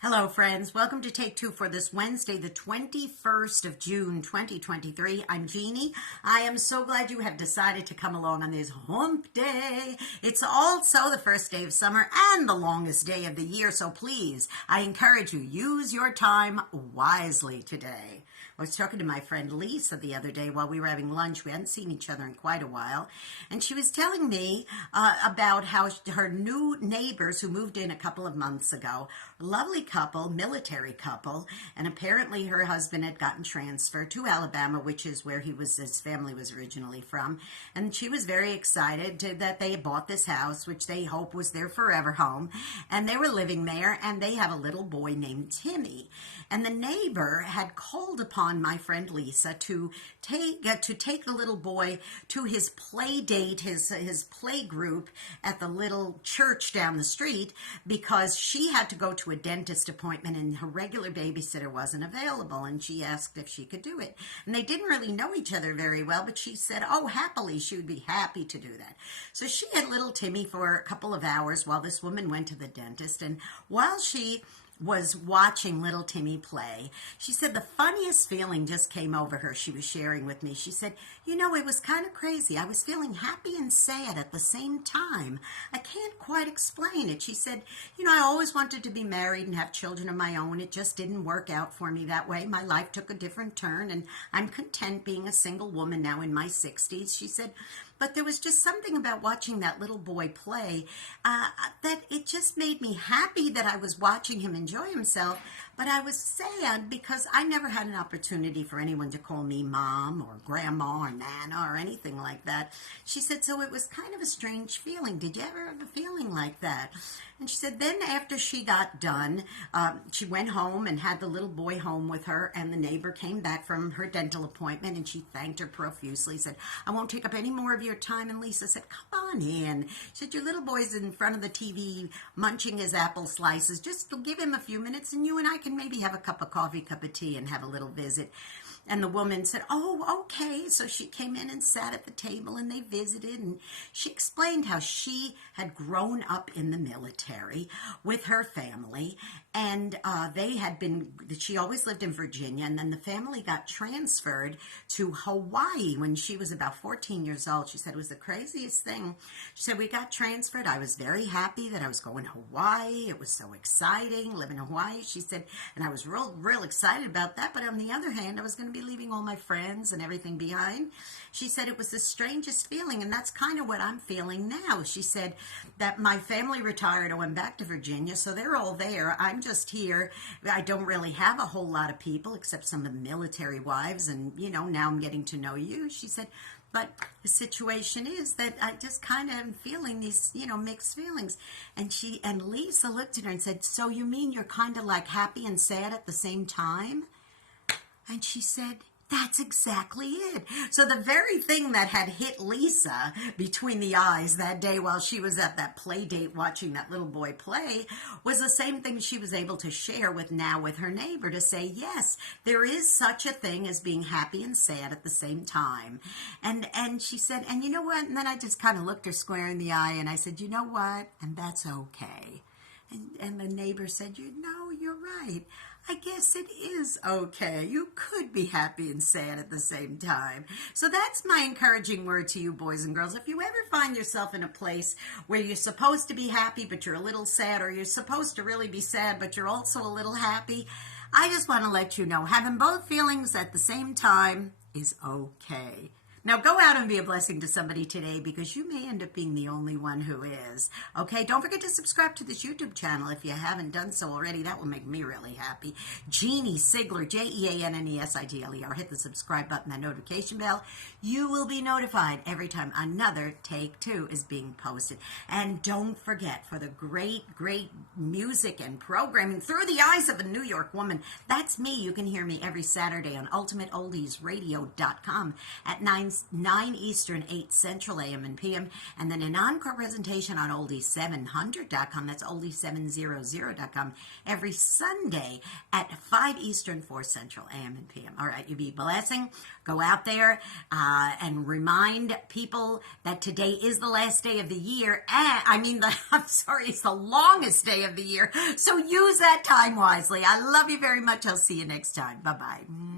Hello, friends. Welcome to Take Two for this Wednesday, the 21st of June, 2023. I'm Jeannie. I am so glad you have decided to come along on this hump day. It's also the first day of summer and the longest day of the year, so please, I encourage you, use your time wisely today. I was talking to my friend Lisa the other day while we were having lunch. We hadn't seen each other in quite a while. And she was telling me about how her new neighbors who moved in a couple of months ago, lovely couple, military couple, and apparently her husband had gotten transferred to Alabama, which is where his family was originally from. And she was very excited that they had bought this house, which they hope was their forever home. And they were living there, and they have a little boy named Timmy. And the neighbor had called upon my friend Lisa to take the little boy to his play date, his play group at the little church down the street, because she had to go to a dentist appointment and her regular babysitter wasn't available, and she asked if she could do it. And they didn't really know each other very well, but she said, happily, she would be happy to do that. So she had little Timmy for a couple of hours while this woman went to the dentist, and while she was watching little Timmy play, she said the funniest feeling just came over her. She was sharing with me. She said, it was kind of crazy. I was feeling happy and sad at the same time. I can't quite explain it. She said, I always wanted to be married and have children of my own. It just didn't work out for me that way. My life took a different turn, and I'm content being a single woman now in my 60s. She said, but there was just something about watching that little boy play that it just made me happy that I was watching him enjoy himself, but I was sad because I never had an opportunity for anyone to call me mom or grandma or nana or anything like that. She said, so it was kind of a strange feeling. Did you ever have a feeling like that? And she said then after she got done, she went home and had the little boy home with her, and the neighbor came back from her dental appointment, and she thanked her profusely, said, I won't take up any more of your time. And Lisa said, come on in. She said, your little boy's in front of the TV munching his apple slices. Just give him a few minutes and you and I can maybe have a cup of coffee, cup of tea, and have a little visit. And the woman said, okay. So she came in and sat at the table and they visited, and she explained how she had grown up in the military with her family, and she always lived in Virginia, and then the family got transferred to Hawaii when she was about 14 years old. She said it was the craziest thing. She said, we got transferred. I was very happy that I was going to Hawaii. It was so exciting, living in Hawaii. She said, and I was real excited about that, but on the other hand, I was going to be leaving all my friends and everything behind. She said it was the strangest feeling, and that's kind of what I'm feeling now. She said that my family retired and went back to Virginia, so they're all there. I'm just here. I don't really have a whole lot of people except some of the military wives, and now I'm getting to know you. She said, but the situation is that I just kind of am feeling these, mixed feelings. And Lisa looked at her and said, so you mean you're kind of like happy and sad at the same time? And she said, that's exactly it. So the very thing that had hit Lisa between the eyes that day while she was at that play date watching that little boy play was the same thing she was able to share with her neighbor, to say, yes, there is such a thing as being happy and sad at the same time. And she said, and you know what? And then I just kind of looked her square in the eye and I said, you know what? And that's okay. And the neighbor said, you're right. I guess it is okay. You could be happy and sad at the same time. So that's my encouraging word to you, boys and girls. If you ever find yourself in a place where you're supposed to be happy, but you're a little sad, or you're supposed to really be sad, but you're also a little happy, I just want to let you know, having both feelings at the same time is okay. Now go out and be a blessing to somebody today, because you may end up being the only one who is. Okay, don't forget to subscribe to this YouTube channel if you haven't done so already. That will make me really happy. Jeanne Sigler, Jeannesigler. Hit the subscribe button, that notification bell. You will be notified every time another Take Two is being posted. And don't forget, for the great music and programming through the eyes of a New York woman, that's me. You can hear me every Saturday on ultimateoldiesradio.com at 9 9 Eastern, 8 Central AM and PM, and then an encore presentation on oldie700.com, that's oldie700.com, every Sunday at 5 Eastern, 4 Central AM and PM. All right, you be blessing. Go out there and remind people that today is the last day of the year. And it's the longest day of the year. So use that time wisely. I love you very much. I'll see you next time. Bye-bye.